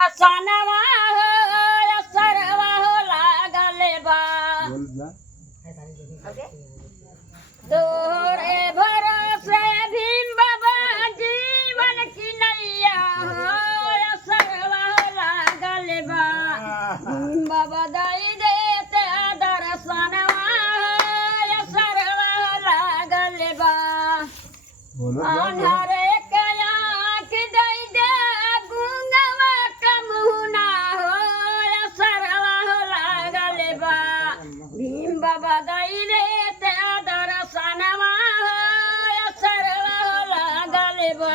सनवा हो सरवा हो लागल बा तोरे भरोसे भीम बाबा जीवन की नैया हो सरवा हो लागल बा भीम बाबा दई देते दर्शनवा हो सरवा हो लागल बा अन्हारे भीम बाबा दई देते दर्शनवा हो सरवा हो लागल बा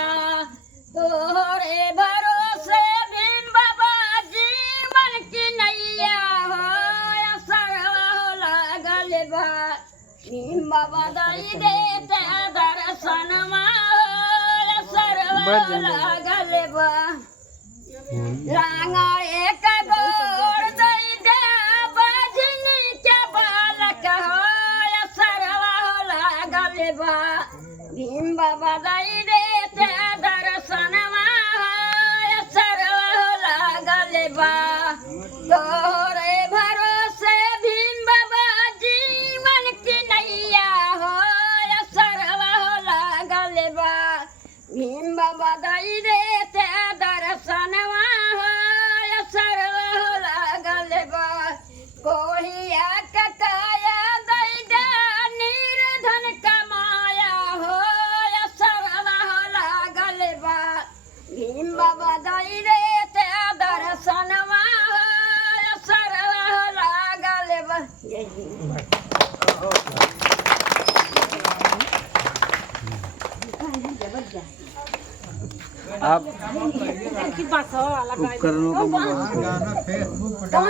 तोहरे भरोसे भीम बाबा जीवन की नैया हो सरवा हो लागल बा भीम बाबा दई देते दर्शनवा हो सरवा हो लागल बा रांगा एक गोर दई दे भीम बाबा दई देते दर्शनवा हो सरवा हो लागल बा तोहरे भरोसे भीम बाबा जीवन की नैया हो सरवा हो लागल बा भीम बाबा दई देते दर्शनवा हो सरवा हो लागल बा कोहिया ककाया दई दे निर्धन कमाया हो सरवा हो लागल बा भीम बाबा दई देते दर्शनवा हो सरवा हो लागल बा। आप उपकरणों का